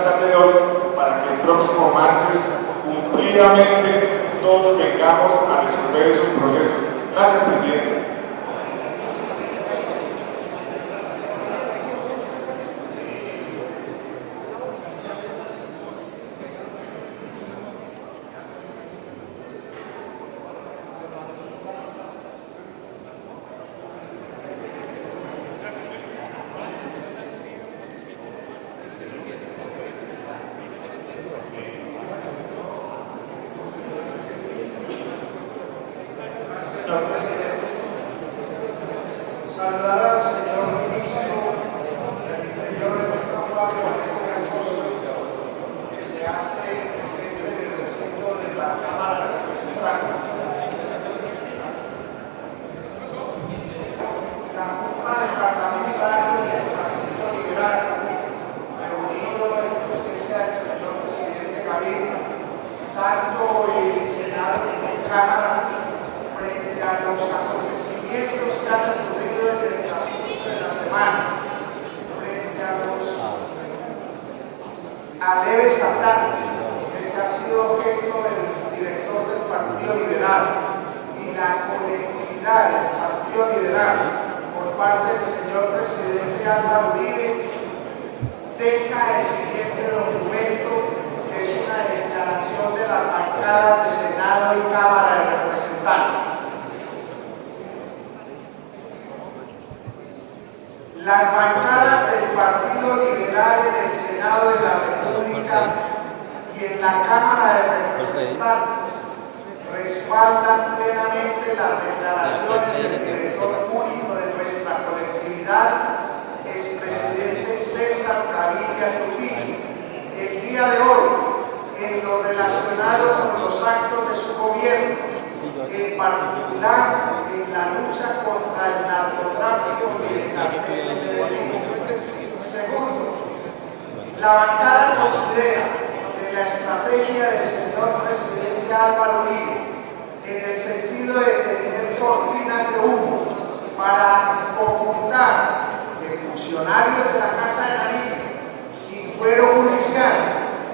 tarde de hoy para que el próximo martes cumplidamente todos vengamos a resolver esos procesos. Gracias, presidente. Saludar al señor ministro del Interior, el doctor Pablo Valencia Acosta, que se hace presente en el recinto de la Cámara de Representantes. La Junta Departamental del Partido Liberal, reunido en presencia del señor presidente Gaviria, tanto el Senado como la Cámara, frente a los acontecimientos que han ocurrido en el transcurso de la semana, frente a los aleves ataques que ha sido objeto del director del Partido Liberal y la colectividad del Partido Liberal por parte del señor presidente Álvaro Uribe, deja el siguiente documento, que es una declaración de las bancadas de Senado y Cámara de Representantes. Las bancadas del Partido Liberal en el Senado de la República y en la Cámara de Representantes respaldan plenamente las declaraciones del director único de nuestra colectividad, expresidente César Gaviria Trujillo, el día de hoy, en lo relacionado con los actos de su gobierno, en particular en la lucha contra el narcotráfico y el cartel de Medellín. Segundo, la bancada considera que la estrategia del señor presidente Álvaro Uribe, en el sentido de tener cortinas de humo para ocultar que funcionarios de la Casa de Nariño, sin fuero judicial,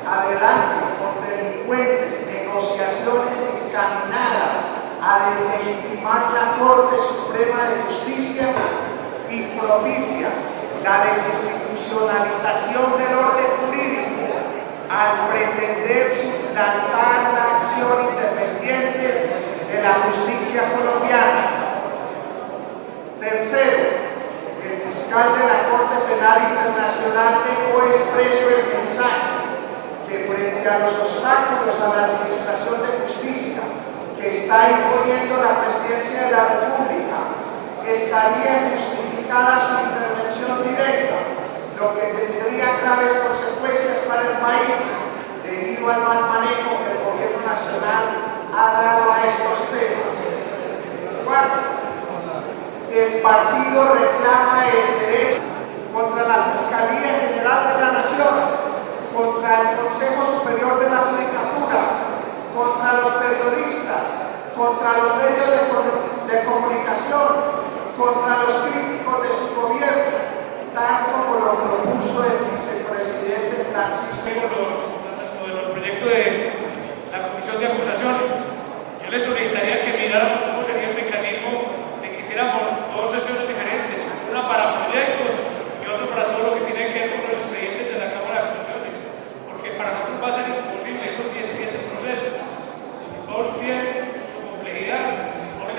adelante con delincuentes, negociaciones encaminadas a deslegitimar la Corte Suprema de Justicia y propicia la desinstitucionalización del orden jurídico al pretender suplantar la acción independiente de la justicia colombiana. Tercero, el fiscal de la Corte Penal Internacional dejó expreso el mensaje que frente a los obstáculos a la administración de justicia que está imponiendo la presidencia de la República, estaría justificada su intervención directa, lo que tendría graves consecuencias para el país debido al mal manejo que el gobierno nacional ha dado a estos temas. Cuarto, el partido reclama el derecho contra la Fiscalía General de la Nación, contra el Consejo Superior de la Judicatura, contra los periodistas, contra los medios de comunicación, contra los críticos de su gobierno, tal como lo propuso el vicepresidente Francisco. Con el proyecto de la Comisión de Acusaciones, yo les solicitaría que miráramos cómo sería el mecanismo de que hiciéramos dos sesiones diferentes, una para proyectos y otra para todo lo que tiene que ver con los expedientes de la Cámara de Acusaciones, porque para nosotros va a ser imposible esos 17 procesos. Todos tienen su complejidad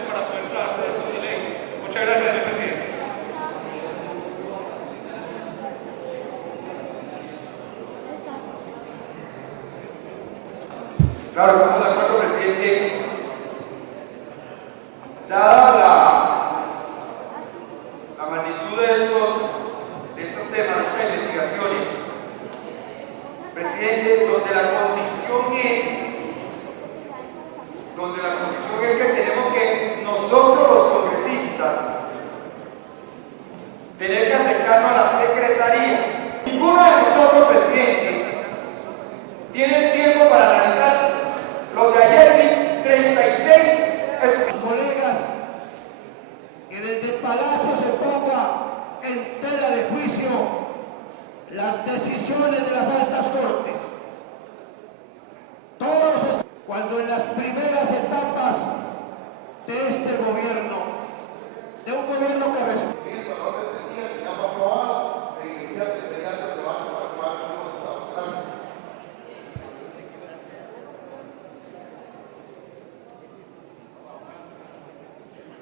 para poder trabajar con esto de ley. Muchas gracias, señor presidente. Claro, estamos de acuerdo, presidente. Dada la magnitud de estos temas, de estas investigaciones, presidente, donde la condición es que tenemos que nosotros los congresistas tener que acercarnos a la secretaría. Ninguno de nosotros, presidente, tiene tiempo para analizar lo de ayer, 36 colegas, que desde el Palacio se ponga en tela de juicio las decisiones de las altas cortes. de este gobierno, de un gobierno que responde.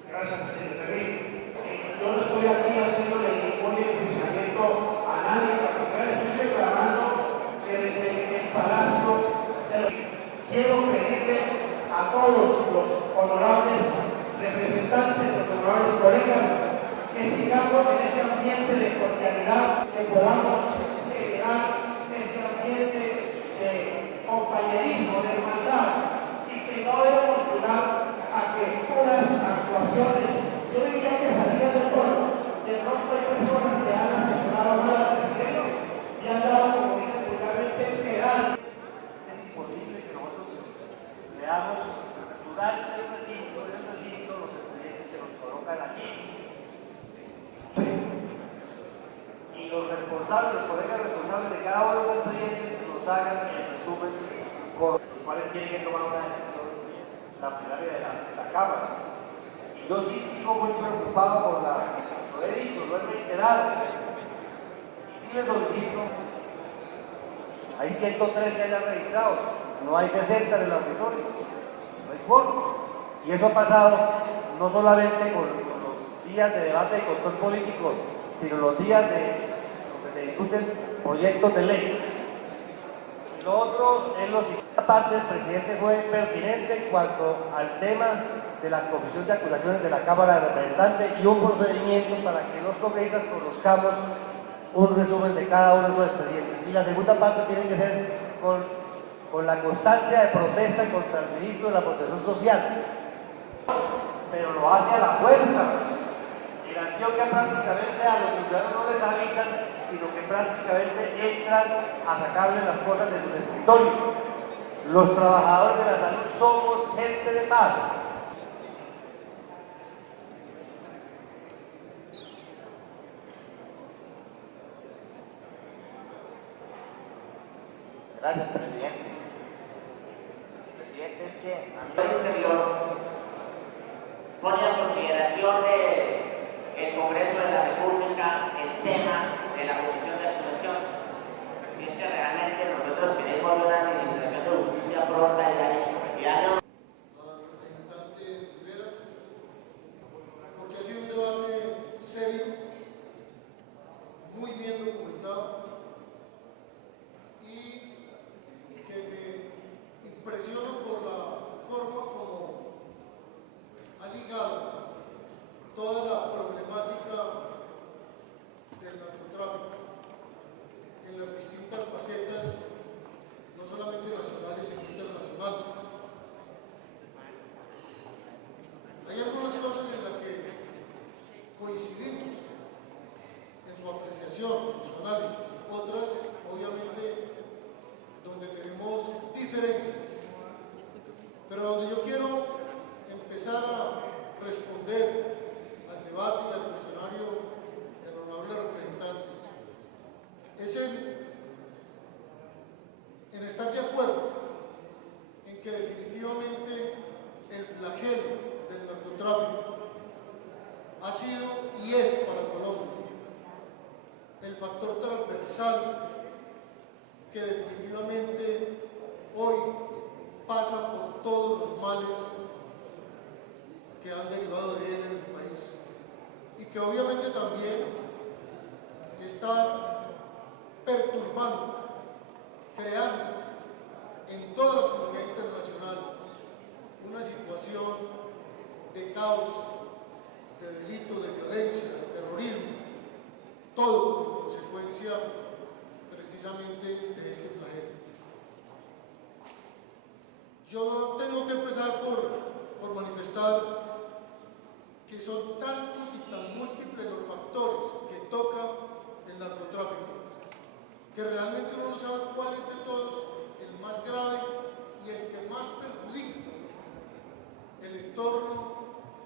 Gracias, presidente. Yo no estoy aquí haciéndole ningún enjuiciamiento a nadie, porque estoy declarando que desde el Palacio quiero pedirle a todos los honorables representantes, los honorables colegas, que sigamos en ese ambiente de cordialidad, que podamos generar ese ambiente de compañerismo, de hermandad, y que no debemos dudar a que unas actuaciones, yo diría que salían del tono. De pronto hay personas que han asesorado mal al presidente y han dado, como dice vulgarmente, pedal. Es imposible que nosotros veamos durante el recinto los expedientes que nos colocan aquí. Y los responsables, los colegas responsables de cada uno de los expedientes nos hagan el resumen con los cuales tienen que tomar una decisión la plenaria de la Cámara. Y yo sí sigo muy preocupado por lo he dicho, lo he reiterado. Y sí les solicito, hay 113 allá registrados, no hay 60 en el auditorio, no hay quórum. Y eso ha pasado no solamente con los días de debate y control político, sino los días donde se discuten proyectos de ley. Y lo otro es lo siguiente. Parte del presidente fue pertinente en cuanto al tema de la comisión de acusaciones de la Cámara de Representantes y un procedimiento para que los congresistas conozcamos un resumen de cada uno de los expedientes. Y la segunda parte tiene que ser con la constancia de protesta contra el ministro de la Protección Social, pero lo hace a la fuerza. En Antioquia prácticamente a los ciudadanos no les avisan, sino que prácticamente entran a sacarles las cosas de sus escritorios. Los trabajadores de la salud somos gente de paz. Gracias, presidente. Presidente, es que a mí el Interior pone a consideración del Congreso de la República el tema de la Comisión de Acusaciones. Presidente, realmente nosotros queremos una administración de justicia pronta y darle representante Rivera, porque ha sido un debate serio, muy bien documentado y que me impresiona por la forma como ha ligado toda la problemática del narcotráfico en las distintas facetas, no solamente nacionales sino internacionales. Hay algunas cosas en las que coincidimos en su apreciación, en su análisis, otras obviamente donde tenemos diferencias, pero donde yo quiero empezar a responder al debate y al cuestionario del honorable representante es en estar de acuerdo en que definitivamente el flagelo del narcotráfico ha sido y es para Colombia el factor transversal que definitivamente hoy pasa por todos los males que han derivado de él en el país y que obviamente también están perturbando, creando en toda la comunidad internacional una situación de caos, de delito, de violencia, de terrorismo, todo como consecuencia precisamente de este flagelo. Yo tengo que empezar por manifestar que son tantos y tan múltiples los factores que toca el narcotráfico, que realmente uno no sabe cuál es de todos el más grave y el que más perjudica el entorno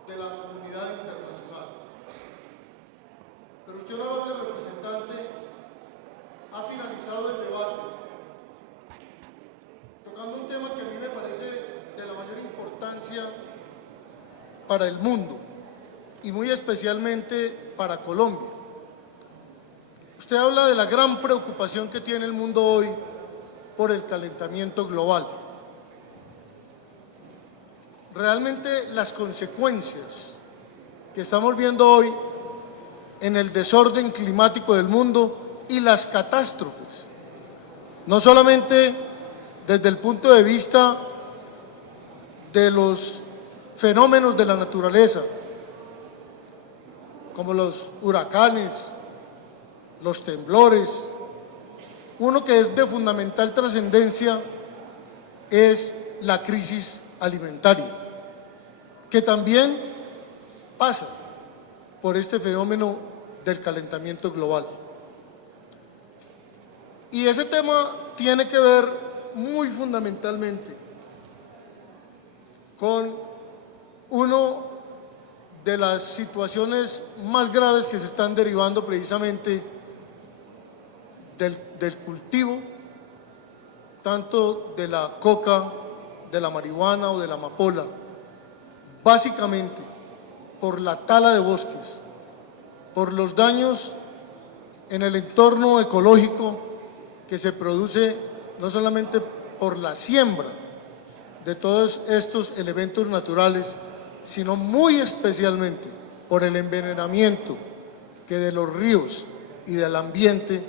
de la comunidad internacional. Pero usted, honorable representante, ha finalizado el debate tocando un tema que a mí me parece de la mayor importancia para el mundo y muy especialmente para Colombia. Usted habla de la gran preocupación que tiene el mundo hoy por el calentamiento global. Realmente las consecuencias que estamos viendo hoy en el desorden climático del mundo y las catástrofes, no solamente desde el punto de vista de los fenómenos de la naturaleza, como los huracanes, los temblores. Uno que es de fundamental trascendencia es la crisis alimentaria, que también pasa por este fenómeno del calentamiento global. Y ese tema tiene que ver muy fundamentalmente con una de las situaciones más graves que se están derivando precisamente del cultivo, tanto de la coca, de la marihuana o de la amapola, básicamente por la tala de bosques, por los daños en el entorno ecológico que se produce no solamente por la siembra de todos estos elementos naturales, sino muy especialmente por el envenenamiento que de los ríos y del ambiente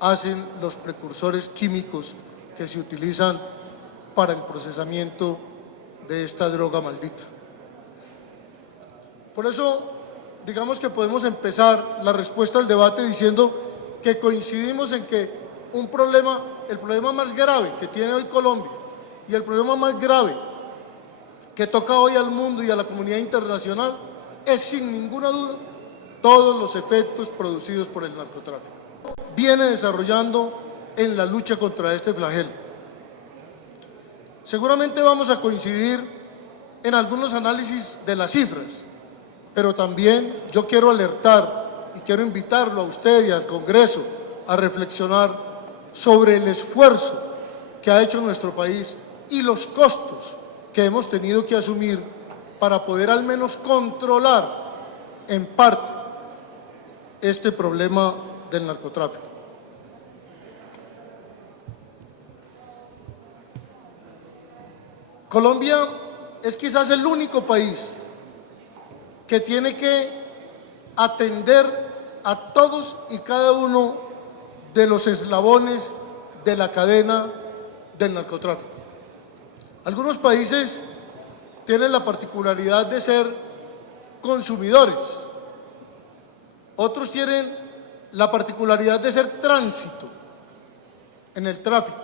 hacen los precursores químicos que se utilizan para el procesamiento de esta droga maldita. Por eso, digamos que podemos empezar la respuesta al debate diciendo que coincidimos en que el problema más grave que tiene hoy Colombia y el problema más grave que toca hoy al mundo y a la comunidad internacional es sin ninguna duda todos los efectos producidos por el narcotráfico. Viene desarrollando en la lucha contra este flagelo. Seguramente vamos a coincidir en algunos análisis de las cifras, pero también yo quiero alertar y quiero invitarlo a usted y al Congreso a reflexionar sobre el esfuerzo que ha hecho nuestro país y los costos que hemos tenido que asumir para poder al menos controlar en parte este problema del narcotráfico. Colombia es quizás el único país que tiene que atender a todos y cada uno de los eslabones de la cadena del narcotráfico. Algunos países tienen la particularidad de ser consumidores, otros tienen la particularidad de ser tránsito en el tráfico,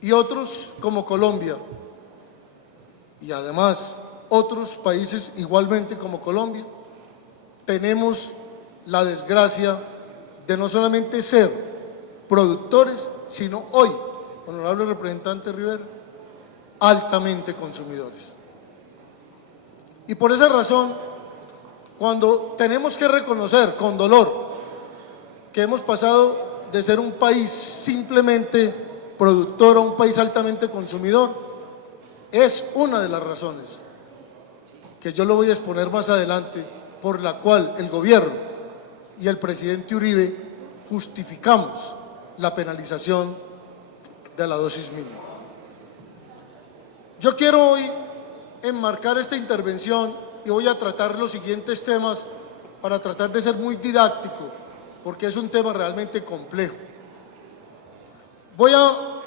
y otros como Colombia, y además otros países igualmente como Colombia, tenemos la desgracia de no solamente ser productores, sino hoy, honorable representante Rivera, altamente consumidores. Y por esa razón, cuando tenemos que reconocer con dolor que hemos pasado de ser un país simplemente productor a un país altamente consumidor, es una de las razones que yo lo voy a exponer más adelante, por la cual el gobierno y el presidente Uribe justificamos la penalización de la dosis mínima. Yo quiero hoy enmarcar esta intervención y voy a tratar los siguientes temas para tratar de ser muy didáctico, porque es un tema realmente complejo. Voy a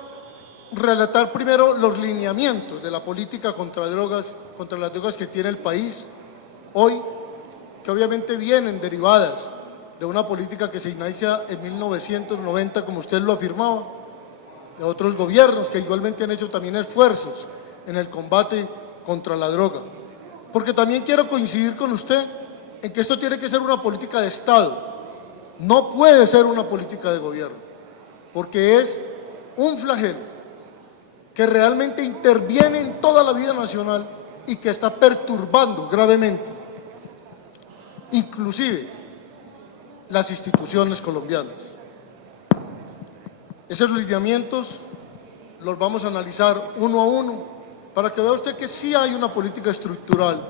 relatar primero los lineamientos de la política contra las drogas que tiene el país hoy, que obviamente vienen derivadas de una política que se inicia en 1990, como usted lo afirmaba, de otros gobiernos que igualmente han hecho también esfuerzos en el combate contra la droga. Porque también quiero coincidir con usted en que esto tiene que ser una política de Estado, no puede ser una política de gobierno, porque es un flagelo que realmente interviene en toda la vida nacional y que está perturbando gravemente, inclusive las instituciones colombianas. Esos lineamientos los vamos a analizar uno a uno para que vea usted que sí hay una política estructural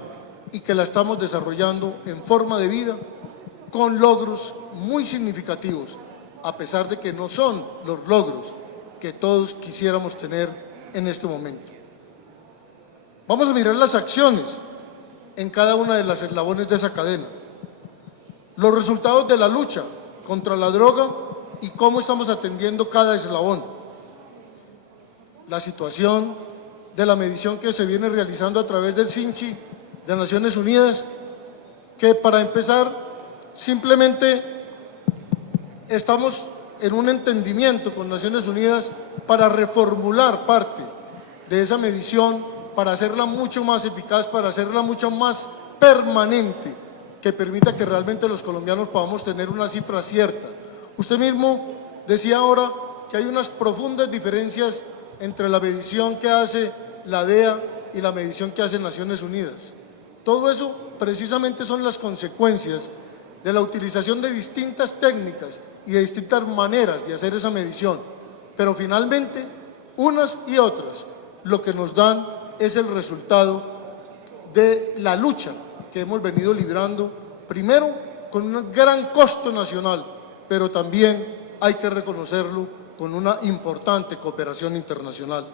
y que la estamos desarrollando en forma de vida con logros muy significativos, a pesar de que no son los logros que todos quisiéramos tener en este momento. Vamos a mirar las acciones en cada una de las eslabones de esa cadena, los resultados de la lucha contra la droga y cómo estamos atendiendo cada eslabón, la situación de la medición que se viene realizando a través del SINCHI de Naciones Unidas, que para empezar simplemente estamos en un entendimiento con Naciones Unidas para reformular parte de esa medición, para hacerla mucho más eficaz, para hacerla mucho más permanente, que permita que realmente los colombianos podamos tener una cifra cierta. Usted mismo decía ahora que hay unas profundas diferencias entre la medición que hace la DEA y la medición que hace Naciones Unidas. Todo eso precisamente son las consecuencias de la utilización de distintas técnicas y de distintas maneras de hacer esa medición, pero finalmente unas y otras lo que nos dan es el resultado de la lucha que hemos venido librando, primero con un gran costo nacional, pero también hay que reconocerlo con una importante cooperación internacional.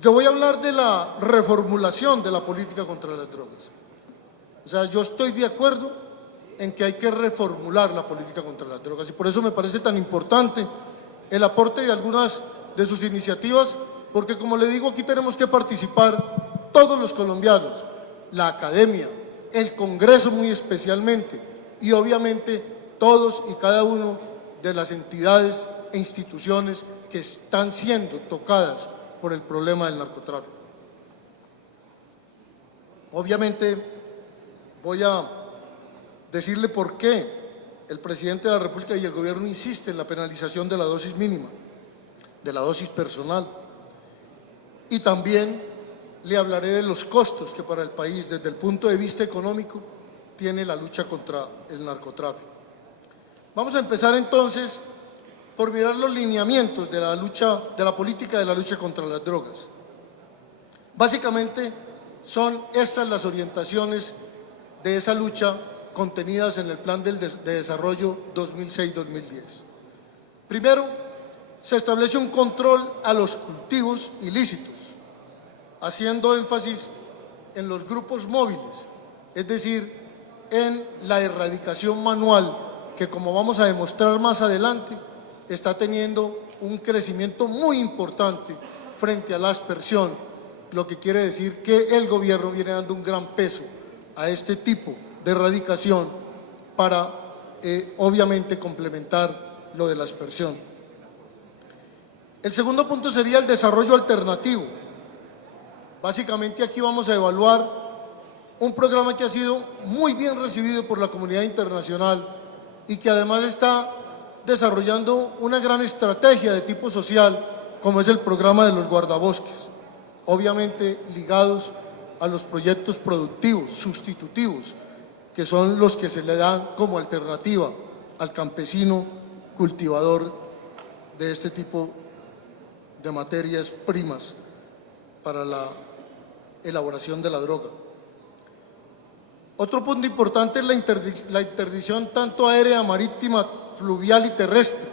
Yo voy a hablar de la reformulación de la política contra las drogas. O sea, yo estoy de acuerdo en que hay que reformular la política contra las drogas y por eso me parece tan importante el aporte de algunas de sus iniciativas, porque como le digo, aquí tenemos que participar todos los colombianos, la academia, el Congreso muy especialmente y obviamente todos y cada uno de las entidades e instituciones que están siendo tocadas por el problema del narcotráfico. Obviamente voy a decirle por qué el presidente de la República y el gobierno insisten en la penalización de la dosis mínima, de la dosis personal, y también le hablaré de los costos que para el país, desde el punto de vista económico, tiene la lucha contra el narcotráfico. Vamos a empezar entonces por mirar los lineamientos de la lucha, de la política de la lucha contra las drogas. Básicamente son estas las orientaciones de esa lucha contenidas en el Plan de Desarrollo 2006-2010. Primero, se establece un control a los cultivos ilícitos, haciendo énfasis en los grupos móviles, es decir, en la erradicación manual, que como vamos a demostrar más adelante, está teniendo un crecimiento muy importante frente a la aspersión, lo que quiere decir que el gobierno viene dando un gran peso a este tipo de erradicación para obviamente complementar lo de la aspersión. El segundo punto sería el desarrollo alternativo. Básicamente aquí vamos a evaluar un programa que ha sido muy bien recibido por la comunidad internacional y que además está desarrollando una gran estrategia de tipo social, como es el programa de los guardabosques, obviamente ligados a los proyectos productivos, sustitutivos, que son los que se le dan como alternativa al campesino cultivador de este tipo de materias primas para la elaboración de la droga. Otro punto importante es la interdicción tanto aérea, marítima, fluvial y terrestre,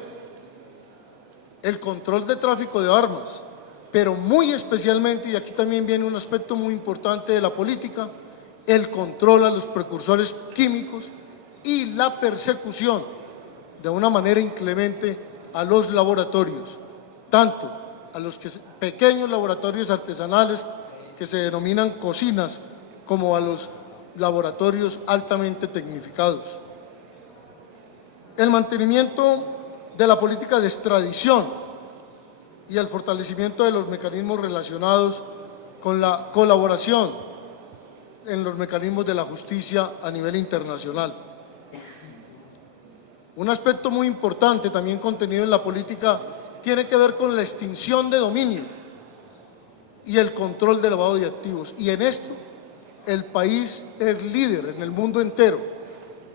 el control de tráfico de armas, pero muy especialmente, y aquí también viene un aspecto muy importante de la política, el control a los precursores químicos y la persecución de una manera inclemente a los laboratorios, tanto a los pequeños laboratorios artesanales que se denominan cocinas, como a los laboratorios altamente tecnificados. El mantenimiento de la política de extradición y el fortalecimiento de los mecanismos relacionados con la colaboración en los mecanismos de la justicia a nivel internacional. Un aspecto muy importante también contenido en la política tiene que ver con la extinción de dominio y el control del lavado de activos, y en esto el país es líder en el mundo entero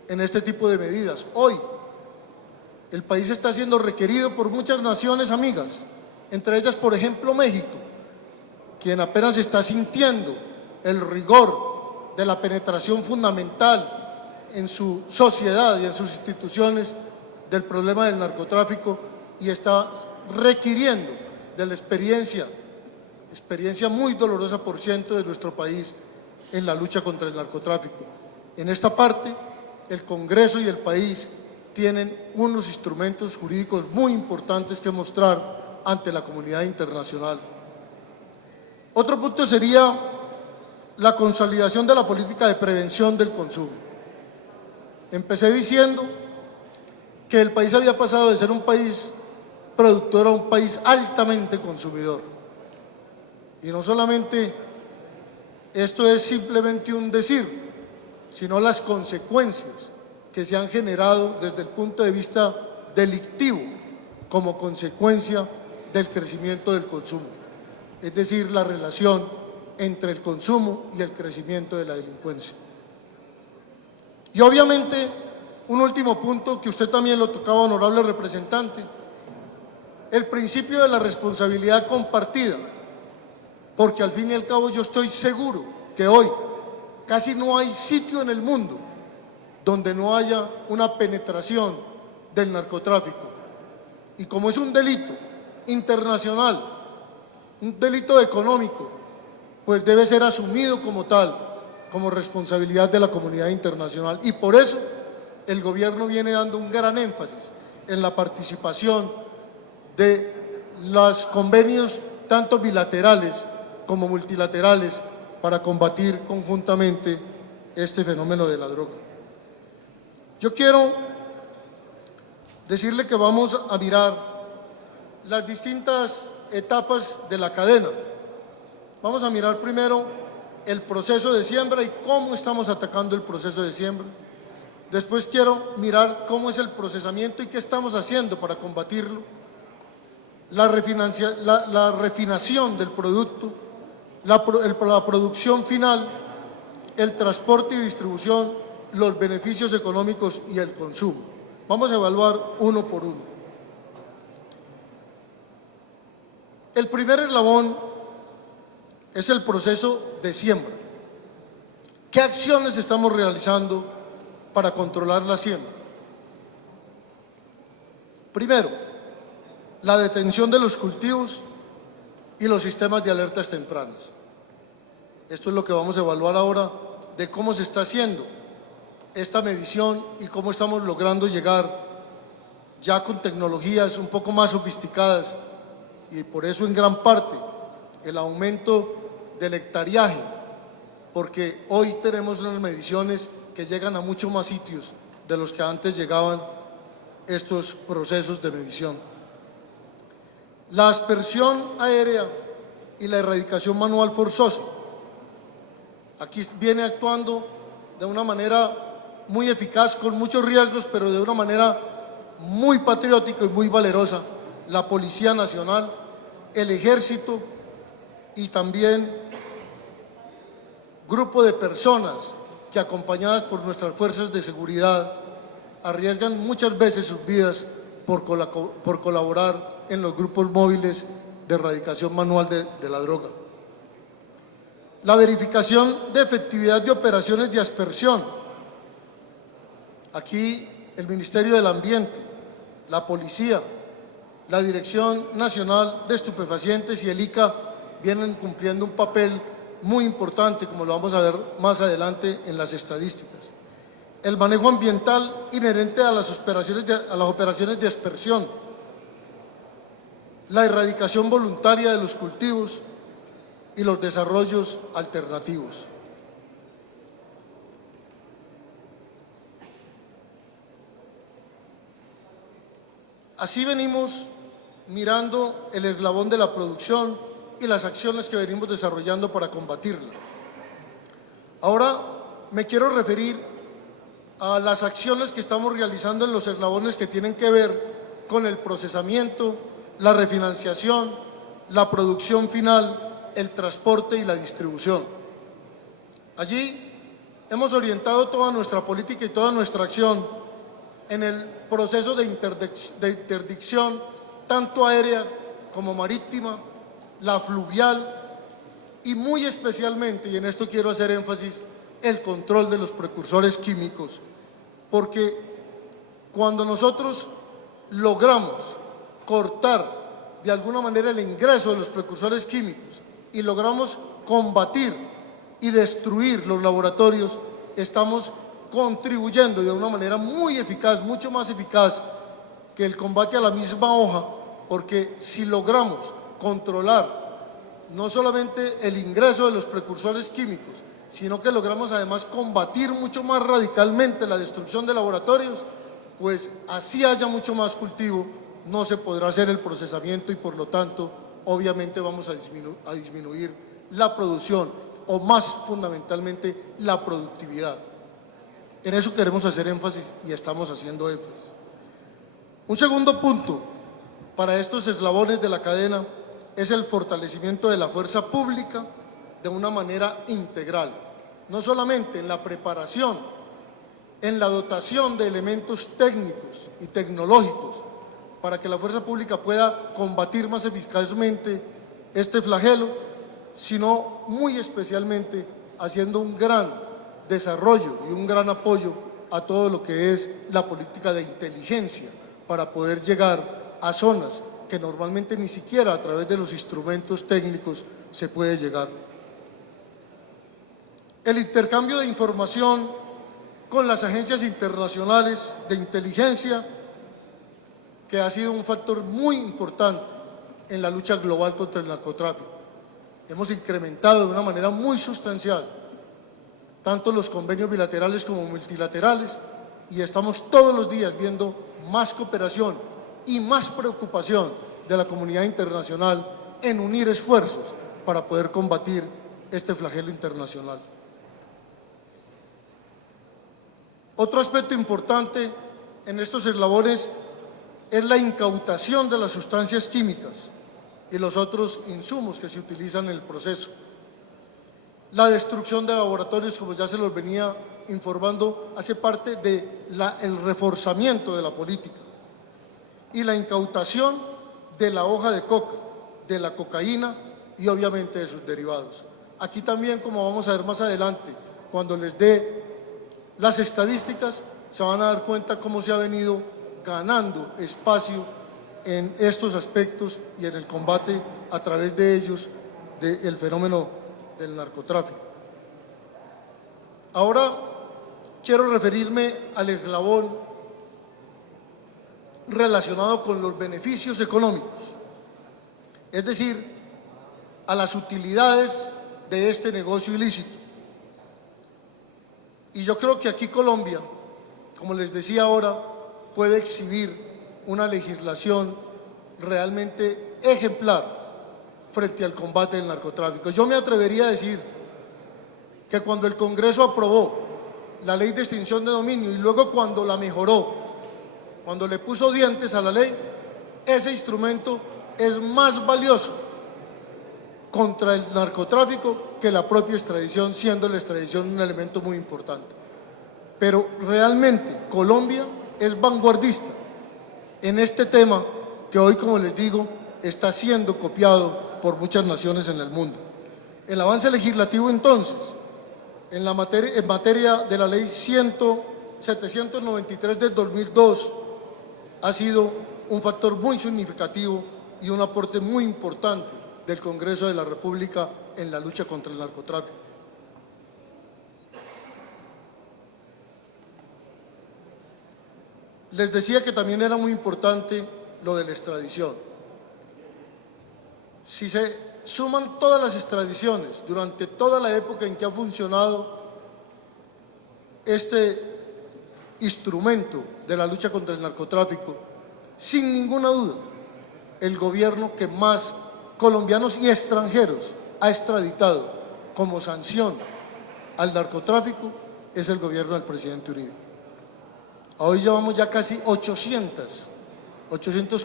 en este tipo de medidas. Hoy el país está siendo requerido por muchas naciones amigas, entre ellas, por ejemplo, México, quien apenas está sintiendo el rigor de la penetración fundamental en su sociedad y en sus instituciones del problema del narcotráfico y está requiriendo de la experiencia muy dolorosa por ciento de nuestro país en la lucha contra el narcotráfico. En esta parte, el Congreso y el país tienen unos instrumentos jurídicos muy importantes que mostrar ante la comunidad internacional. Otro punto sería la consolidación de la política de prevención del consumo. Empecé diciendo que el país había pasado de ser un país productor a un país altamente consumidor. Y no solamente esto es simplemente un decir, sino las consecuencias que se han generado desde el punto de vista delictivo como consecuencia del crecimiento del consumo, es decir, la relación entre el consumo y el crecimiento de la delincuencia. Y obviamente, un último punto que usted también lo tocaba, honorable representante, el principio de la responsabilidad compartida, porque al fin y al cabo yo estoy seguro que hoy casi no hay sitio en el mundo donde no haya una penetración del narcotráfico. Y como es un delito internacional, un delito económico, pues debe ser asumido como tal, como responsabilidad de la comunidad internacional. Y por eso el gobierno viene dando un gran énfasis en la participación de los convenios tanto bilaterales como multilaterales para combatir conjuntamente este fenómeno de la droga. Yo quiero decirle que vamos a mirar las distintas etapas de la cadena. Vamos a mirar primero el proceso de siembra y cómo estamos atacando el proceso de siembra. Después quiero mirar cómo es el procesamiento y qué estamos haciendo para combatirlo. La refinación del producto, la producción final, el transporte y distribución, los beneficios económicos y el consumo. Vamos a evaluar uno por uno. El primer eslabón es el proceso de siembra. ¿Qué acciones estamos realizando para controlar la siembra? Primero, la detención de los cultivos y los sistemas de alertas tempranas. Esto es lo que vamos a evaluar ahora de cómo se está haciendo esta medición y cómo estamos logrando llegar ya con tecnologías un poco más sofisticadas y por eso en gran parte el aumento del hectariaje, porque hoy tenemos unas mediciones que llegan a muchos más sitios de los que antes llegaban estos procesos de medición. La aspersión aérea y la erradicación manual forzosa. Aquí viene actuando de una manera muy eficaz, con muchos riesgos, pero de una manera muy patriótica y muy valerosa, la Policía Nacional, el Ejército y también grupo de personas que, acompañadas por nuestras fuerzas de seguridad, arriesgan muchas veces sus vidas por colaborar en los grupos móviles de erradicación manual de la droga. La verificación de efectividad de operaciones de aspersión. Aquí el Ministerio del Ambiente, la Policía, la Dirección Nacional de Estupefacientes y el ICA vienen cumpliendo un papel muy importante, como lo vamos a ver más adelante en las estadísticas. El manejo ambiental inherente a las operaciones de aspersión, la erradicación voluntaria de los cultivos y los desarrollos alternativos. Así venimos mirando el eslabón de la producción y las acciones que venimos desarrollando para combatirla. Ahora me quiero referir a las acciones que estamos realizando en los eslabones que tienen que ver con el procesamiento, la refinanciación, la producción final, el transporte y la distribución. Allí hemos orientado toda nuestra política y toda nuestra acción en el proceso de interdicción, tanto aérea como marítima, la fluvial y muy especialmente, y en esto quiero hacer énfasis, el control de los precursores químicos, porque cuando nosotros logramos cortar de alguna manera el ingreso de los precursores químicos y logramos combatir y destruir los laboratorios, estamos contribuyendo de una manera muy eficaz, mucho más eficaz que el combate a la misma hoja, porque si logramos controlar no solamente el ingreso de los precursores químicos, sino que logramos además combatir mucho más radicalmente la destrucción de laboratorios, pues así haya mucho más cultivo, no se podrá hacer el procesamiento y por lo tanto obviamente vamos a disminuir la producción o más fundamentalmente la productividad. En eso queremos hacer énfasis y estamos haciendo énfasis. Un segundo punto para estos eslabones de la cadena es el fortalecimiento de la fuerza pública de una manera integral, no solamente en la preparación, en la dotación de elementos técnicos y tecnológicos para que la fuerza pública pueda combatir más eficazmente este flagelo, sino muy especialmente haciendo un gran desarrollo y un gran apoyo a todo lo que es la política de inteligencia para poder llegar a zonas que normalmente ni siquiera a través de los instrumentos técnicos se puede llegar. El intercambio de información con las agencias internacionales de inteligencia, que ha sido un factor muy importante en la lucha global contra el narcotráfico. Hemos incrementado de una manera muy sustancial tanto los convenios bilaterales como multilaterales y estamos todos los días viendo más cooperación y más preocupación de la comunidad internacional en unir esfuerzos para poder combatir este flagelo internacional. Otro aspecto importante en estos eslabones es la incautación de las sustancias químicas y los otros insumos que se utilizan en el proceso. La destrucción de laboratorios, como ya se los venía informando, hace parte del reforzamiento de la política. Y la incautación de la hoja de coca, de la cocaína y obviamente de sus derivados. Aquí también, como vamos a ver más adelante, cuando les dé las estadísticas, se van a dar cuenta cómo se ha venido ganando espacio en estos aspectos y en el combate a través de ellos del fenómeno del narcotráfico. Ahora quiero referirme al eslabón relacionado con los beneficios económicos, es decir, a las utilidades de este negocio ilícito. Y yo creo que aquí Colombia, como les decía ahora, puede exhibir una legislación realmente ejemplar frente al combate del narcotráfico. Yo me atrevería a decir que cuando el Congreso aprobó la ley de extinción de dominio y luego cuando la mejoró, cuando le puso dientes a la ley, ese instrumento es más valioso contra el narcotráfico que la propia extradición, siendo la extradición un elemento muy importante. Pero realmente Colombia es vanguardista en este tema que hoy, como les digo, está siendo copiado por muchas naciones en el mundo. El avance legislativo entonces, en materia de la ley 793 del 2002, ha sido un factor muy significativo y un aporte muy importante del Congreso de la República en la lucha contra el narcotráfico. Les decía que también era muy importante lo de la extradición. Si se suman todas las extradiciones durante toda la época en que ha funcionado este instrumento de la lucha contra el narcotráfico, sin ninguna duda, el gobierno que más colombianos y extranjeros ha extraditado como sanción al narcotráfico es el gobierno del presidente Uribe. Hoy llevamos ya casi 800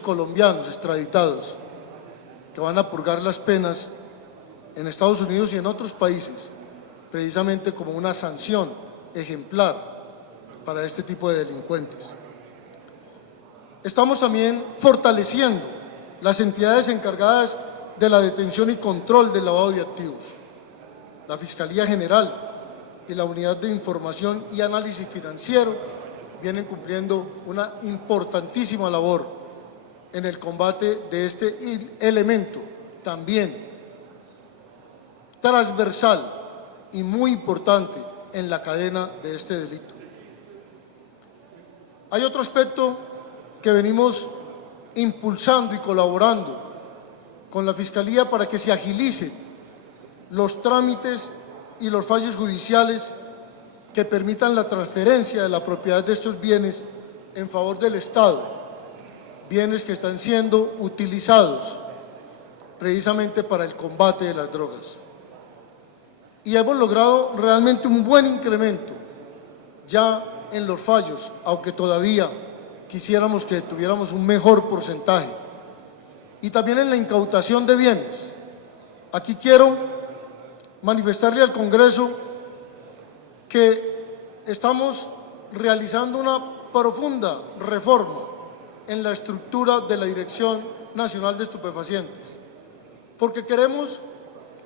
colombianos extraditados que van a purgar las penas en Estados Unidos y en otros países, precisamente como una sanción ejemplar para este tipo de delincuentes. Estamos también fortaleciendo las entidades encargadas de la detención y control del lavado de activos. la Fiscalía General y la Unidad de Información y Análisis Financiero vienen cumpliendo una importantísima labor en el combate de este elemento también transversal y muy importante en la cadena de este delito. Hay otro aspecto que venimos impulsando y colaborando con la Fiscalía para que se agilicen los trámites y los fallos judiciales que permitan la transferencia de la propiedad de estos bienes en favor del Estado, bienes que están siendo utilizados precisamente para el combate de las drogas. Y hemos logrado realmente un buen incremento ya en los fallos, aunque todavía quisiéramos que tuviéramos un mejor porcentaje. Y también en la incautación de bienes. Aquí quiero manifestarle al Congreso que estamos realizando una profunda reforma en la estructura de la Dirección Nacional de Estupefacientes, porque queremos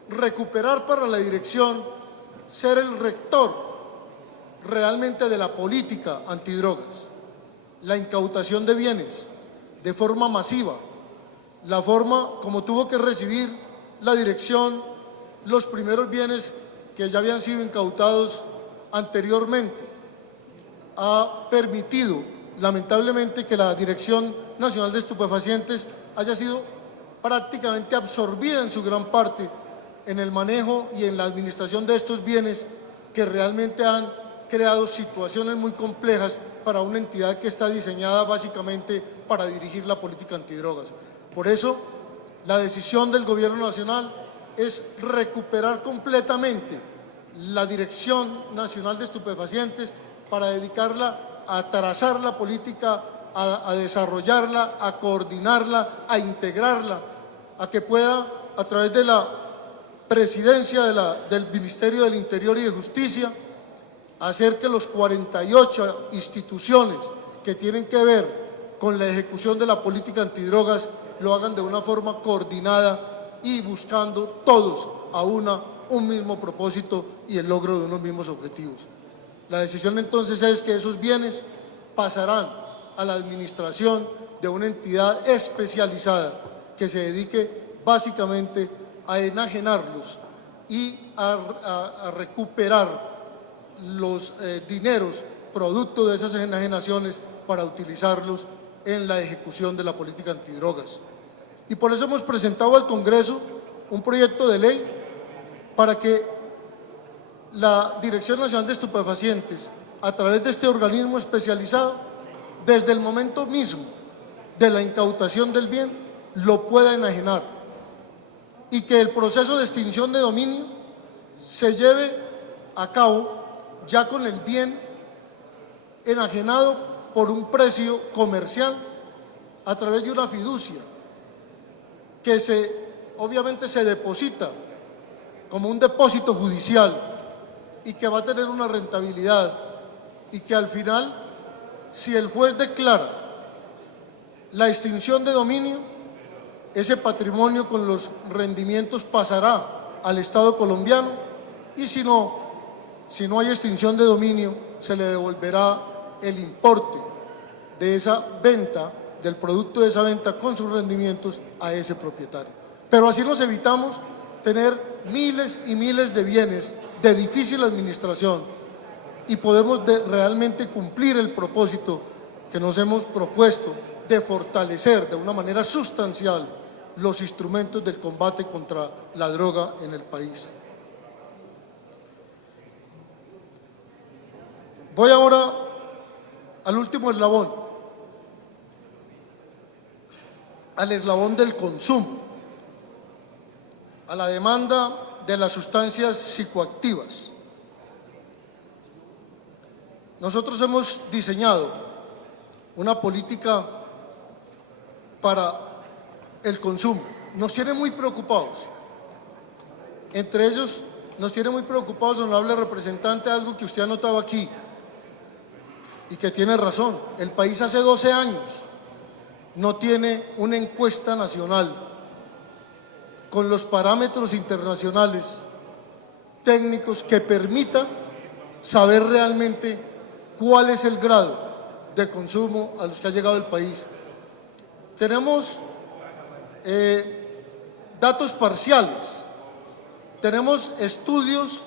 recuperar para la dirección ser el rector realmente de la política antidrogas, la incautación de bienes de forma masiva, la forma como tuvo que recibir la dirección los primeros bienes que ya habían sido incautados anteriormente, ha permitido lamentablemente que la Dirección Nacional de Estupefacientes haya sido prácticamente absorbida en su gran parte en el manejo y en la administración de estos bienes que realmente han creado situaciones muy complejas para una entidad que está diseñada básicamente para dirigir la política antidrogas. Por eso, la decisión del Gobierno Nacional es recuperar completamente la Dirección Nacional de Estupefacientes para dedicarla a trazar la política, a desarrollarla, a coordinarla, a integrarla, a que pueda, a través de la presidencia del Ministerio del Interior y de Justicia, hacer que los 48 instituciones que tienen que ver con la ejecución de la política antidrogas lo hagan de una forma coordinada y buscando todos a un mismo propósito y el logro de unos mismos objetivos. La decisión entonces es que esos bienes pasarán a la administración de una entidad especializada que se dedique básicamente a enajenarlos y a recuperar los dineros producto de esas enajenaciones para utilizarlos en la ejecución de la política antidrogas. Y por eso hemos presentado al Congreso un proyecto de ley para que la Dirección Nacional de Estupefacientes, a través de este organismo especializado, desde el momento mismo de la incautación del bien, lo pueda enajenar y que el proceso de extinción de dominio se lleve a cabo ya con el bien enajenado por un precio comercial a través de una fiducia que obviamente se deposita como un depósito judicial y que va a tener una rentabilidad y que al final, si el juez declara la extinción de dominio, ese patrimonio con los rendimientos pasará al Estado colombiano y si no hay extinción de dominio, se le devolverá el importe de esa venta, del producto de esa venta con sus rendimientos a ese propietario. Pero así nos evitamos tener miles y miles de bienes de difícil administración y podemos realmente cumplir el propósito que nos hemos propuesto de fortalecer de una manera sustancial los instrumentos del combate contra la droga en el país. Voy ahora al último eslabón, al eslabón del consumo, a la demanda de las sustancias psicoactivas. Nosotros hemos diseñado una política para el consumo. Nos tiene muy preocupados. Entre ellos, nos tiene muy preocupados, honorable representante, algo que usted ha notado aquí y que tiene razón. El país hace 12 años no tiene una encuesta nacional con los parámetros internacionales técnicos que permita saber realmente cuál es el grado de consumo a los que ha llegado el país. Tenemos datos parciales, tenemos estudios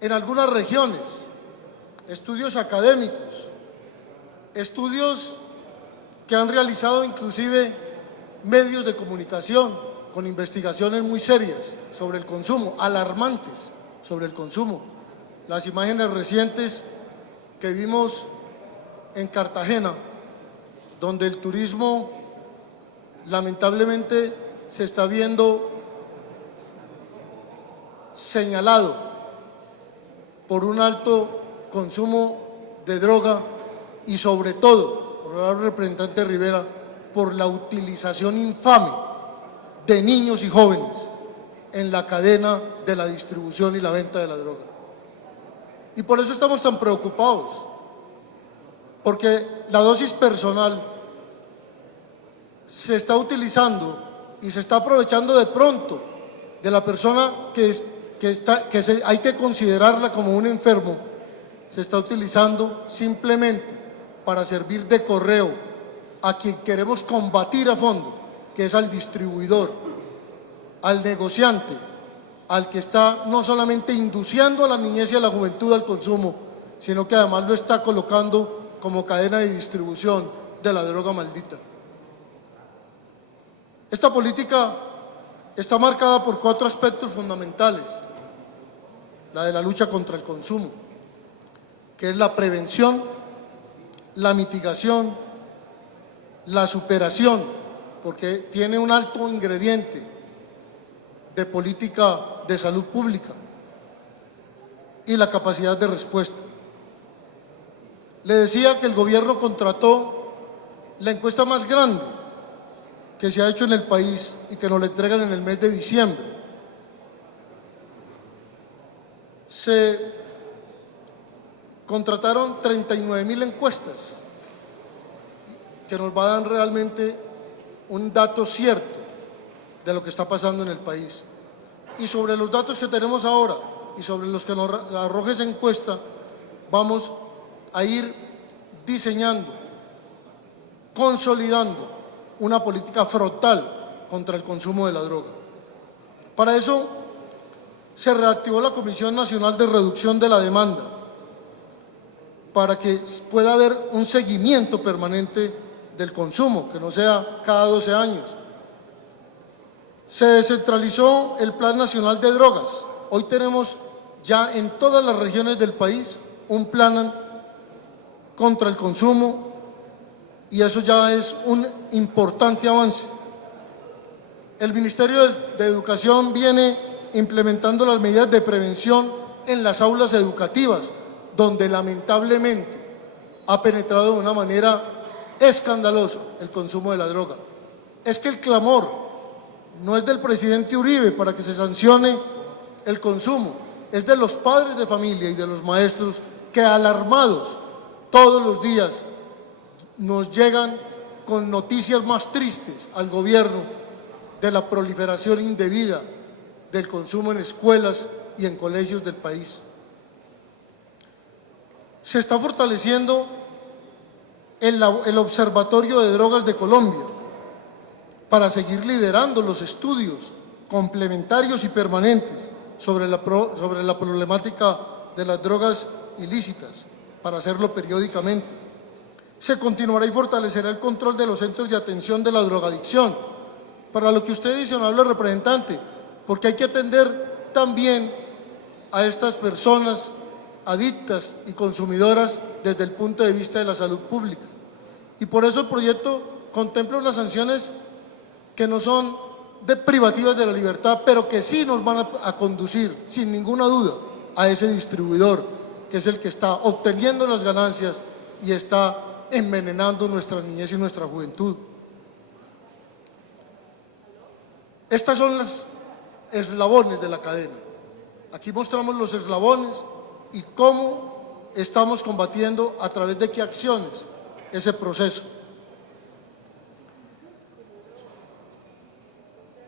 en algunas regiones, estudios académicos, estudios que han realizado inclusive medios de comunicación con investigaciones muy serias sobre el consumo, alarmantes sobre el consumo. Las imágenes recientes que vimos en Cartagena, donde el turismo lamentablemente se está viendo señalado por un alto consumo de droga y sobre todo, por el representante Rivera, por la utilización infame de niños y jóvenes en la cadena de la distribución y la venta de la droga. Y por eso estamos tan preocupados, porque la dosis personal se está utilizando y se está aprovechando de pronto de la persona hay que considerarla como un enfermo, se está utilizando simplemente para servir de correo a quien queremos combatir a fondo, que es al distribuidor, al negociante, al que está no solamente induciendo a la niñez y a la juventud al consumo, sino que además lo está colocando como cadena de distribución de la droga maldita. Esta política está marcada por 4 aspectos fundamentales: la de la lucha contra el consumo, que es la prevención, la mitigación, la superación, porque tiene un alto ingrediente de política de salud pública, y la capacidad de respuesta. Le decía que el gobierno contrató la encuesta más grande que se ha hecho en el país y que nos la entregan en el mes de diciembre. Se contrataron 39.000 encuestas que nos va a dar realmente un dato cierto de lo que está pasando en el país. Y sobre los datos que tenemos ahora y sobre los que nos arroja esa encuesta, vamos a ir diseñando, consolidando una política frontal contra el consumo de la droga. Para eso se reactivó la Comisión Nacional de Reducción de la Demanda, para que pueda haber un seguimiento permanente del consumo, que no sea cada 12 años. Se descentralizó el Plan Nacional de Drogas. Hoy tenemos ya en todas las regiones del país un plan contra el consumo, y eso ya es un importante avance. El Ministerio de Educación viene implementando las medidas de prevención en las aulas educativas, donde lamentablemente ha penetrado de una manera escandalosa el consumo de la droga. Es que el clamor no es del presidente Uribe para que se sancione el consumo, es de los padres de familia y de los maestros que, alarmados todos los días, nos llegan con noticias más tristes al gobierno de la proliferación indebida del consumo en escuelas y en colegios del país. Se está fortaleciendo el Observatorio de Drogas de Colombia para seguir liderando los estudios complementarios y permanentes sobre la problemática de las drogas ilícitas, para hacerlo periódicamente. Se continuará y fortalecerá el control de los centros de atención de la drogadicción, para lo que usted dice, honorable representante, porque hay que atender también a estas personas adictas y consumidoras desde el punto de vista de la salud pública. Y por eso el proyecto contempla unas sanciones que no son privativas de la libertad, pero que sí nos van a conducir, sin ninguna duda, a ese distribuidor, que es el que está obteniendo las ganancias y está envenenando nuestra niñez y nuestra juventud. Estas son los eslabones de la cadena. Aquí mostramos los eslabones y cómo estamos combatiendo, a través de qué acciones, ese proceso.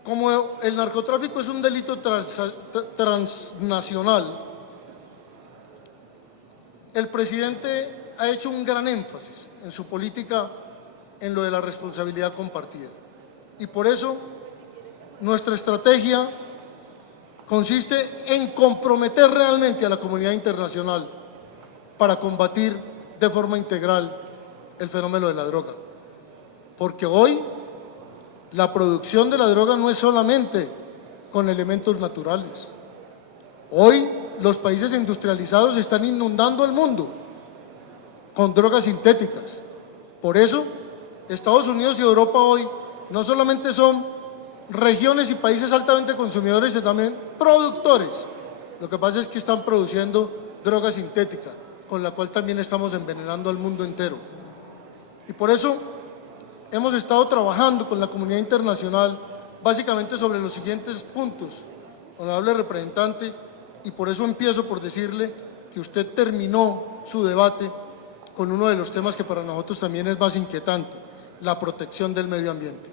como el narcotráfico es un delito transnacional, el presidente ha hecho un gran énfasis en su política en lo de la responsabilidad compartida. Y por eso nuestra estrategia consiste en comprometer realmente a la comunidad internacional para combatir de forma integral el fenómeno de la droga. Porque hoy la producción de la droga no es solamente con elementos naturales. Hoy los países industrializados están inundando el mundo con drogas sintéticas. Por eso Estados Unidos y Europa hoy no solamente son regiones y países altamente consumidores, sino también productores. Lo que pasa es que están produciendo droga sintética, con la cual también estamos envenenando al mundo entero. Y por eso hemos estado trabajando con la comunidad internacional básicamente sobre los siguientes puntos, honorable representante, y por eso empiezo por decirle que usted terminó su debate con uno de los temas que para nosotros también es más inquietante: la protección del medio ambiente.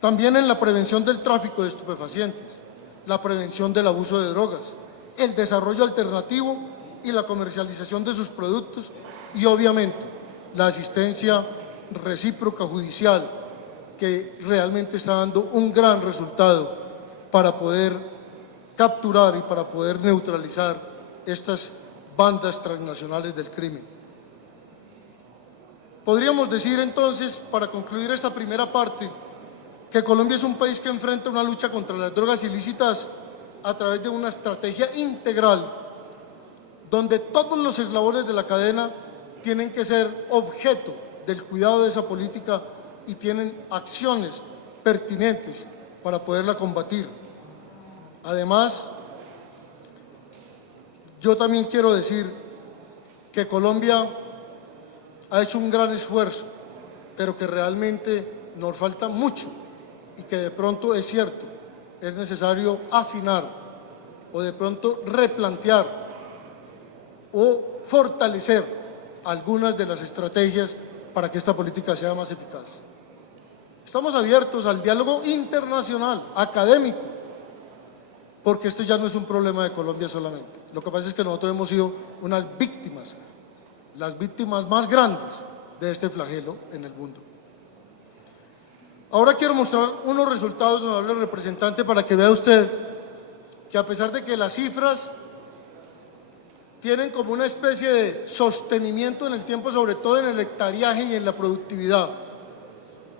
También en la prevención del tráfico de estupefacientes, la prevención del abuso de drogas, el desarrollo alternativo y la comercialización de sus productos, y obviamente la asistencia recíproca judicial, que realmente está dando un gran resultado para poder capturar y para poder neutralizar estas bandas transnacionales del crimen. Podríamos decir entonces, para concluir esta primera parte, que Colombia es un país que enfrenta una lucha contra las drogas ilícitas a través de una estrategia integral, donde todos los eslabones de la cadena tienen que ser objeto del cuidado de esa política y tienen acciones pertinentes para poderla combatir. Además, yo también quiero decir que Colombia ha hecho un gran esfuerzo, pero que realmente nos falta mucho y que de pronto es cierto, es necesario afinar o de pronto replantear o fortalecer algunas de las estrategias para que esta política sea más eficaz. Estamos abiertos al diálogo internacional, académico, porque esto ya no es un problema de Colombia solamente. Lo que pasa es que nosotros hemos sido unas víctimas, las víctimas más grandes de este flagelo en el mundo. Ahora quiero mostrar unos resultados, honorable representante, para que vea usted que a pesar de que las cifras tienen como una especie de sostenimiento en el tiempo, sobre todo en el hectareaje y en la productividad,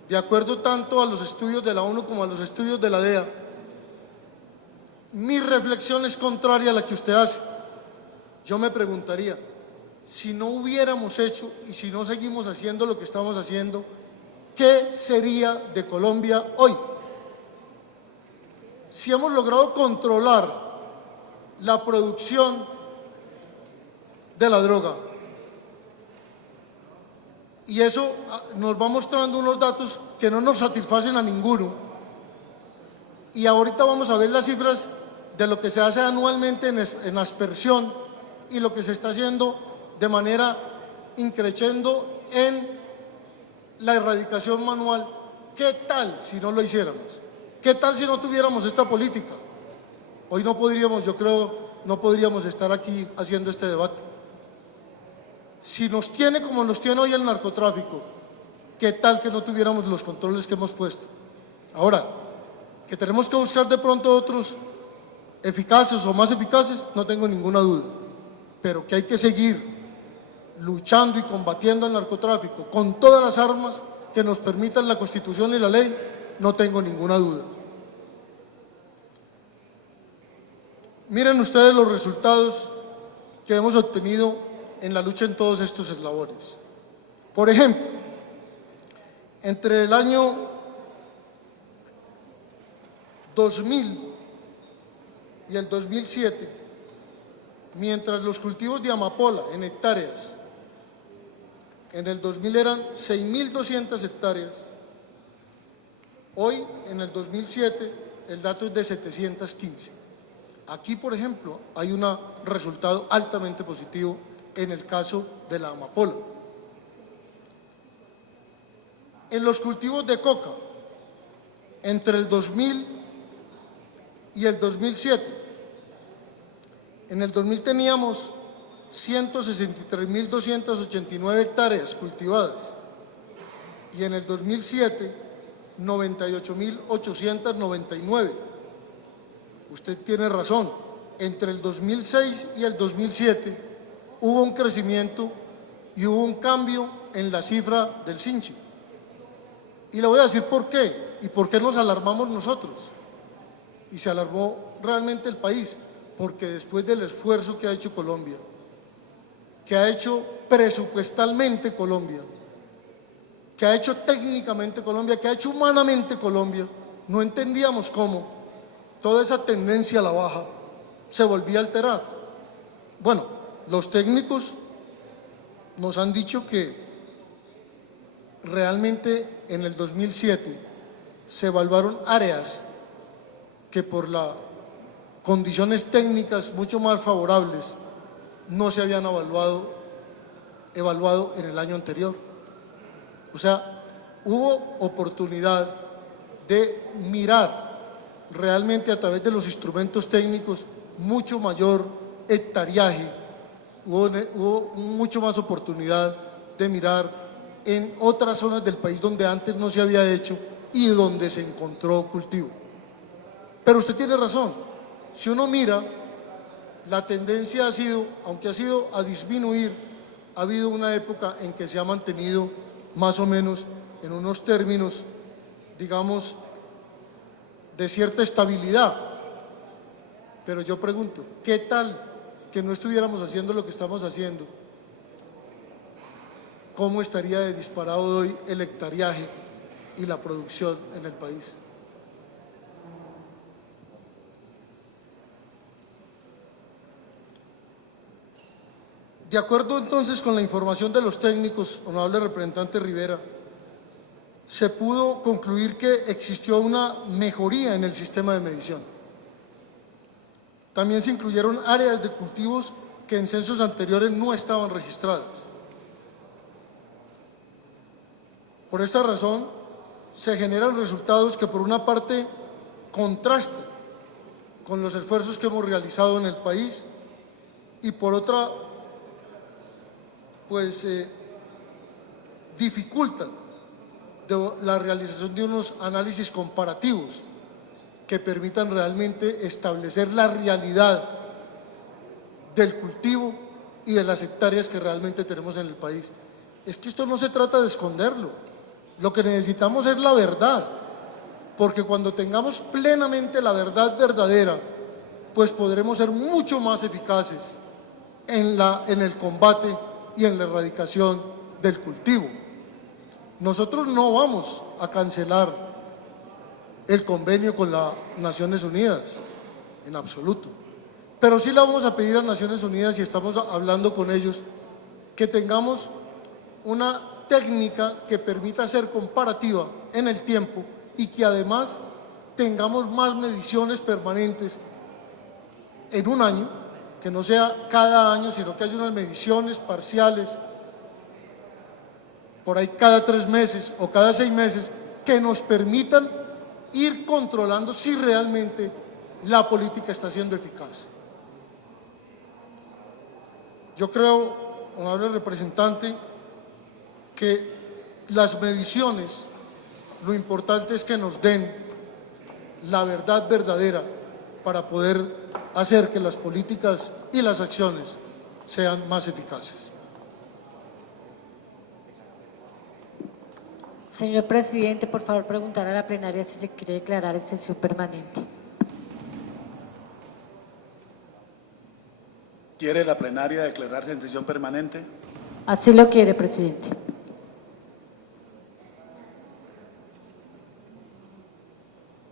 de acuerdo tanto a los estudios de la ONU como a los estudios de la DEA, mi reflexión es contraria a la que usted hace. Yo me preguntaría, si no hubiéramos hecho y si no seguimos haciendo lo que estamos haciendo, ¿qué sería de Colombia hoy? Si hemos logrado controlar la producción de la droga, y eso nos va mostrando unos datos que no nos satisfacen a ninguno, y ahorita vamos a ver las cifras de lo que se hace anualmente en aspersión y lo que se está haciendo de manera increciendo en la erradicación manual. ¿Qué tal si no lo hiciéramos? ¿Qué tal si no tuviéramos esta política? Hoy no podríamos, yo creo, no podríamos estar aquí haciendo este debate. Si nos tiene como nos tiene hoy el narcotráfico, ¿qué tal que no tuviéramos los controles que hemos puesto? Ahora, que tenemos que buscar de pronto otros eficaces o más eficaces, no tengo ninguna duda, pero que hay que seguir luchando y combatiendo el narcotráfico con todas las armas que nos permitan la Constitución y la ley, no tengo ninguna duda. Miren ustedes los resultados que hemos obtenido en la lucha en todos estos eslabones. Por ejemplo, entre el año 2000 y el 2007, mientras los cultivos de amapola en hectáreas en el 2000 eran 6.200 hectáreas, hoy en el 2007 el dato es de 715. Aquí, por ejemplo, hay un resultado altamente positivo en el caso de la amapola. En los cultivos de coca, entre el 2000 y el 2007. En el 2000 teníamos 163.289 hectáreas cultivadas y en el 2007 98.899. Usted tiene razón, entre el 2006 y el 2007 hubo un crecimiento y hubo un cambio en la cifra del Sinchi. Y le voy a decir por qué y por qué nos alarmamos nosotros. Y se alarmó realmente el país, porque después del esfuerzo que ha hecho Colombia, que ha hecho presupuestalmente Colombia, que ha hecho técnicamente Colombia, que ha hecho humanamente Colombia, no entendíamos cómo toda esa tendencia a la baja se volvía a alterar. Bueno, los técnicos nos han dicho que realmente en el 2007 se evaluaron áreas que por las condiciones técnicas mucho más favorables no se habían evaluado en el año anterior. O sea, hubo oportunidad de mirar realmente a través de los instrumentos técnicos mucho mayor hectareaje, hubo mucho más oportunidad de mirar en otras zonas del país donde antes no se había hecho y donde se encontró cultivo. Pero usted tiene razón, si uno mira, la tendencia ha sido, aunque ha sido a disminuir, ha habido una época en que se ha mantenido más o menos en unos términos, digamos, de cierta estabilidad. Pero yo pregunto, ¿qué tal que no estuviéramos haciendo lo que estamos haciendo? ¿Cómo estaría de disparado hoy el hectareaje y la producción en el país? De acuerdo entonces con la información de los técnicos, honorable representante Rivera, se pudo concluir que existió una mejoría en el sistema de medición. También se incluyeron áreas de cultivos que en censos anteriores no estaban registradas. Por esta razón, se generan resultados que por una parte contrastan con los esfuerzos que hemos realizado en el país y por otra, pues dificultan la realización de unos análisis comparativos que permitan realmente establecer la realidad del cultivo y de las hectáreas que realmente tenemos en el país. Es que esto no se trata de esconderlo, lo que necesitamos es la verdad, porque cuando tengamos plenamente la verdad verdadera, pues podremos ser mucho más eficaces en el combate y en la erradicación del cultivo. Nosotros no vamos a cancelar el convenio con las Naciones Unidas, en absoluto, pero sí le vamos a pedir a Naciones Unidas, y estamos hablando con ellos, que tengamos una técnica que permita ser comparativa en el tiempo y que además tengamos más mediciones permanentes en un año, que no sea cada año, sino que haya unas mediciones parciales, por ahí cada 3 meses o cada 6 meses, que nos permitan ir controlando si realmente la política está siendo eficaz. Yo creo, honorable representante, que las mediciones, lo importante es que nos den la verdad verdadera para poder hacer que las políticas y las acciones sean más eficaces. Señor presidente, por favor preguntar a la plenaria si se quiere declarar en sesión permanente. ¿Quiere la plenaria declararse en sesión permanente? Así lo quiere, presidente.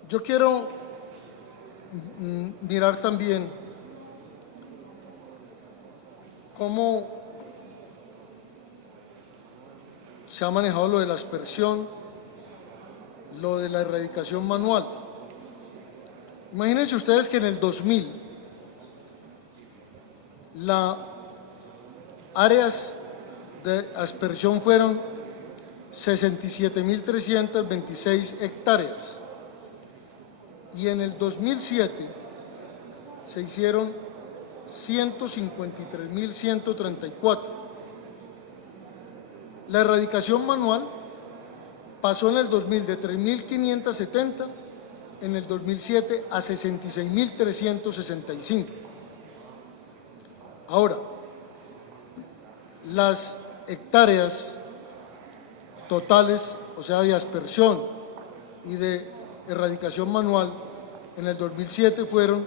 Yo quiero mirar también cómo se ha manejado lo de la aspersión, lo de la erradicación manual. Imagínense ustedes que en el 2000 las áreas de aspersión fueron 67.326 hectáreas y en el 2007 se hicieron 153.134. La erradicación manual pasó en el 2000 de 3.570, en el 2007 a 66.365. Ahora, las hectáreas totales, o sea, de aspersión y de erradicación manual, en el 2007 fueron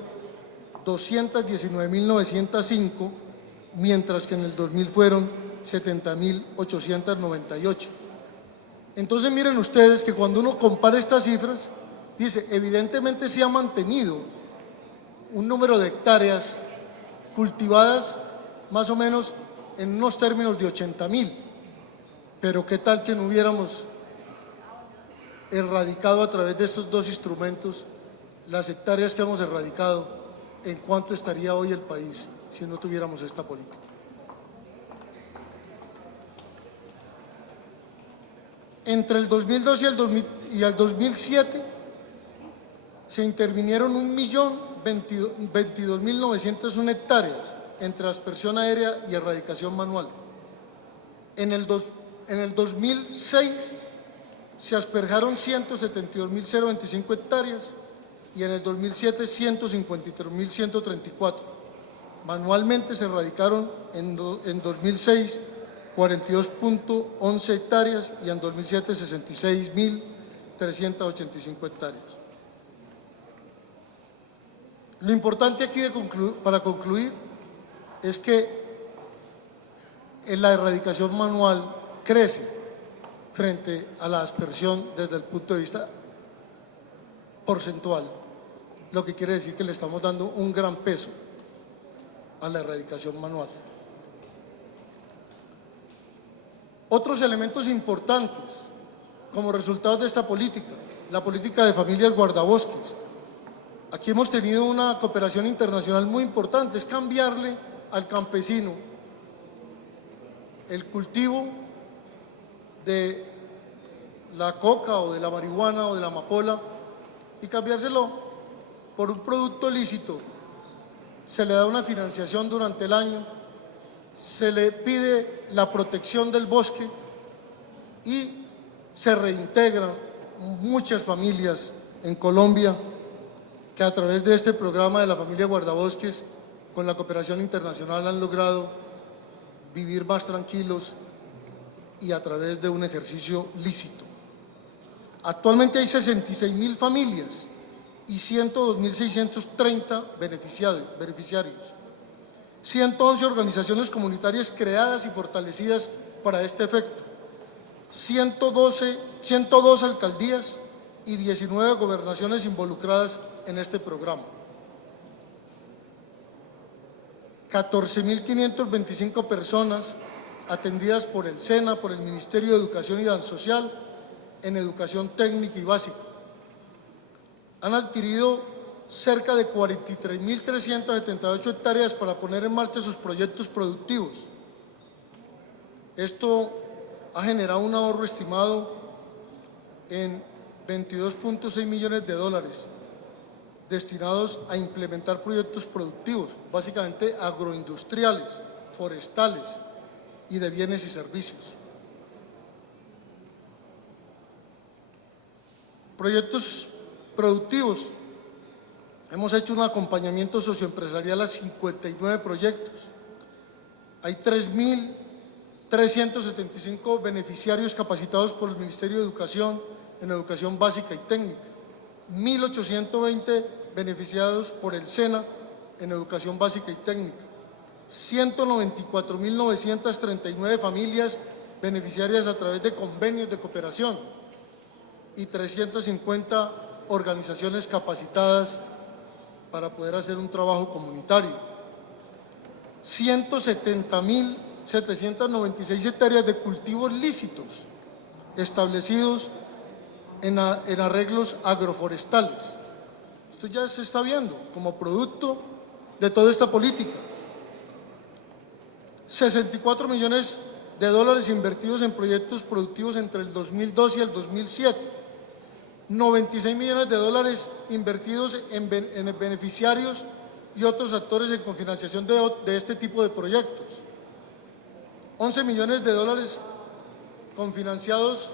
219.905, mientras que en el 2000 fueron 70.898. Entonces miren ustedes que cuando uno compara estas cifras, dice, evidentemente se ha mantenido un número de hectáreas cultivadas más o menos en unos términos de 80.000, pero qué tal que no hubiéramos erradicado a través de estos dos instrumentos las hectáreas que hemos erradicado, en cuánto estaría hoy el país si no tuviéramos esta política. Entre el 2002 y el 2007 se intervinieron 1.022.901 hectáreas entre aspersión aérea y erradicación manual. En el 2006 se asperjaron 172.025 hectáreas y en el 2007 153.134. Manualmente se erradicaron en 2006 42.11 hectáreas y en 2007 66.385 hectáreas. Lo importante aquí para concluir es que la erradicación manual crece frente a la aspersión desde el punto de vista porcentual, lo que quiere decir que le estamos dando un gran peso a la erradicación manual. Otros elementos importantes como resultado de esta política, la política de familias guardabosques. Aquí hemos tenido una cooperación internacional muy importante, es cambiarle al campesino el cultivo de la coca o de la marihuana o de la amapola y cambiárselo por un producto lícito. Se le da una financiación durante el año, se le pide la protección del bosque y se reintegran muchas familias en Colombia que a través de este programa de la familia guardabosques con la cooperación internacional han logrado vivir más tranquilos y a través de un ejercicio lícito. Actualmente hay 66.000 familias y 102.630 beneficiarios. 111 organizaciones comunitarias creadas y fortalecidas para este efecto, 102 alcaldías y 19 gobernaciones involucradas en este programa. 14.525 personas atendidas por el SENA, por el Ministerio de Educación y Social, en educación técnica y básica. Han adquirido cerca de 43.378 hectáreas para poner en marcha sus proyectos productivos. Esto ha generado un ahorro estimado en 22.6 millones de dólares destinados a implementar proyectos productivos, básicamente agroindustriales, forestales y de bienes y servicios. Proyectos productivos. Hemos hecho un acompañamiento socioempresarial a 59 proyectos. Hay 3.375 beneficiarios capacitados por el Ministerio de Educación en educación básica y técnica. 1.820 beneficiados por el SENA en educación básica y técnica. 194.939 familias beneficiarias a través de convenios de cooperación y 350 organizaciones capacitadas para poder hacer un trabajo comunitario. 170.796 hectáreas de cultivos lícitos establecidos en arreglos agroforestales. Esto ya se está viendo como producto de toda esta política. 64 millones de dólares invertidos en proyectos productivos entre el 2002 y el 2007. 96 millones de dólares invertidos en beneficiarios y otros actores en cofinanciación de este tipo de proyectos. 11 millones de dólares confinanciados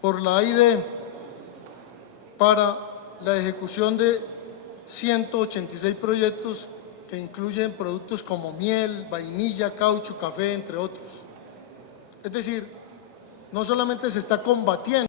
por la AID para la ejecución de 186 proyectos que incluyen productos como miel, vainilla, caucho, café, entre otros. Es decir, no solamente se está combatiendo